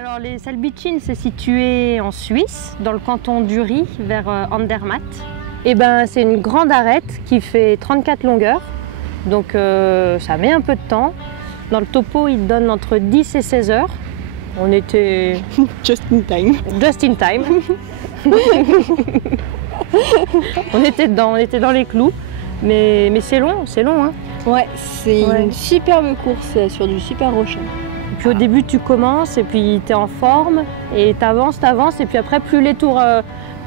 Alors les Selbitschin, c'est situé en Suisse, dans le canton d'Uri, vers Andermatt. Et ben, c'est une grande arête qui fait 34 longueurs, donc ça met un peu de temps. Dans le topo, il donne entre 10 et 16 heures. On était... Just in time. Just in time. on était dans les clous, mais c'est long, hein. Ouais, c'est une superbe course sur du super rocher. Et puis au début, tu commences et puis tu es en forme et tu avances, et puis après, plus les tours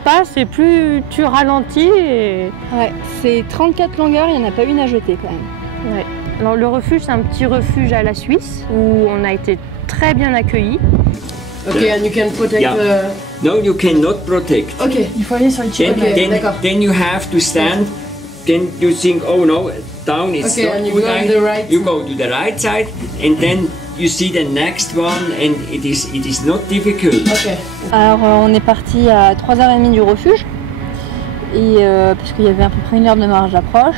passent et plus tu ralentis. Et... Ouais, c'est 34 longueurs, il n'y en a pas une à jeter quand même. Ouais. Alors le refuge, c'est un petit refuge à la Suisse où on a été très bien accueillis. Okay, and you can protect. Yeah. No, you cannot protect. Ok, il faut aller sur le Then, then you have to stand. Then you think, oh no, down it's okay, not and you good. go on the right. You go to the right side, and then you see the next one, and it is not difficult. Ok. Alors on est parti à 3h30 du refuge, et parce qu'il y avait à peu près 1 heure de marche d'approche.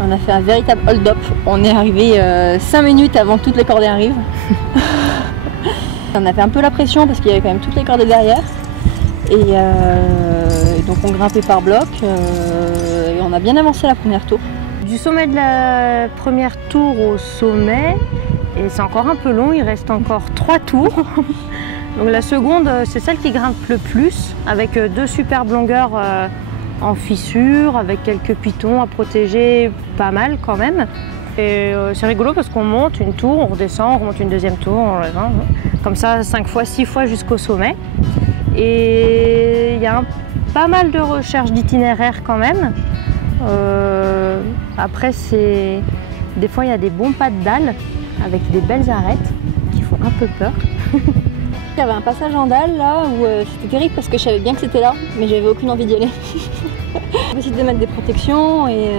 On a fait un véritable hold-up. On est arrivé 5 minutes avant que toutes les cordées arrivent. On a fait un peu la pression parce qu'il y avait quand même toutes les cordées derrière. Et donc on grimpait par bloc et on a bien avancé la première tour. Du sommet de la première tour au sommet, et c'est encore un peu long, il reste encore 3 tours. Donc la seconde, c'est celle qui grimpe le plus, avec 2 superbes longueurs en fissure, avec quelques pitons à protéger, pas mal quand même. Et c'est rigolo parce qu'on monte une tour, on redescend, on remonte une deuxième tour, on revient, comme ça 5 fois, 6 fois jusqu'au sommet. Et il y a pas mal de recherches d'itinéraires quand même. Après, des fois il y a des bons pas de dalles avec des belles arêtes qui font un peu peur. Il y avait un passage en dalle là où c'était terrible parce que je savais bien que c'était là, mais j'avais aucune envie d'y aller. J'ai décidé de mettre des protections et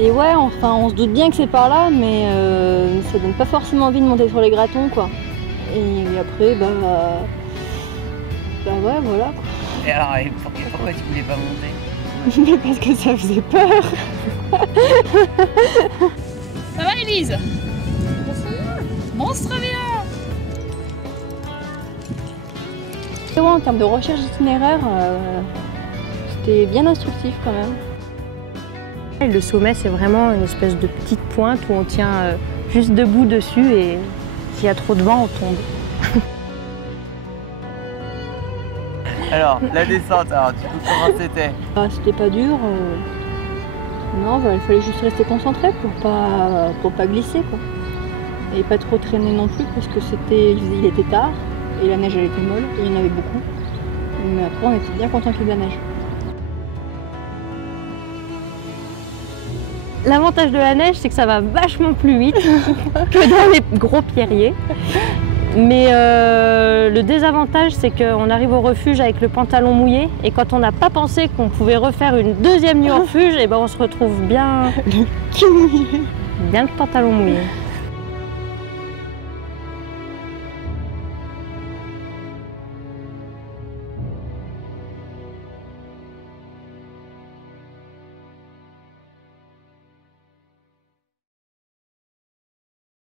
ouais, enfin on se doute bien que c'est par là, mais ça donne pas forcément envie de monter sur les gratons quoi. Et après bah ouais, voilà quoi. Et alors, pourquoi tu voulais pas monter? Mais parce que ça faisait peur. Ça va Élise? Monstre bien. Et ouais, en termes de recherche d'itinéraire, c'était bien instructif quand même. Et le sommet, c'est vraiment une espèce de petite pointe où on tient juste debout dessus et s'il y a trop de vent, on tombe. Alors, la descente, alors du coup, comment c'était? C'était pas dur. Non, il fallait juste rester concentré pour pas glisser quoi. Et pas trop traîner non plus parce que il était tard et la neige elle était molle et il y en avait beaucoup. Mais après on était bien content qu'il y ait de la neige. L'avantage de la neige, c'est que ça va vachement plus vite que dans les gros pierriers. Mais le désavantage, c'est qu'on arrive au refuge avec le pantalon mouillé et quand on n'a pas pensé qu'on pouvait refaire une deuxième nuit au refuge, et ben on se retrouve bien le pantalon mouillé.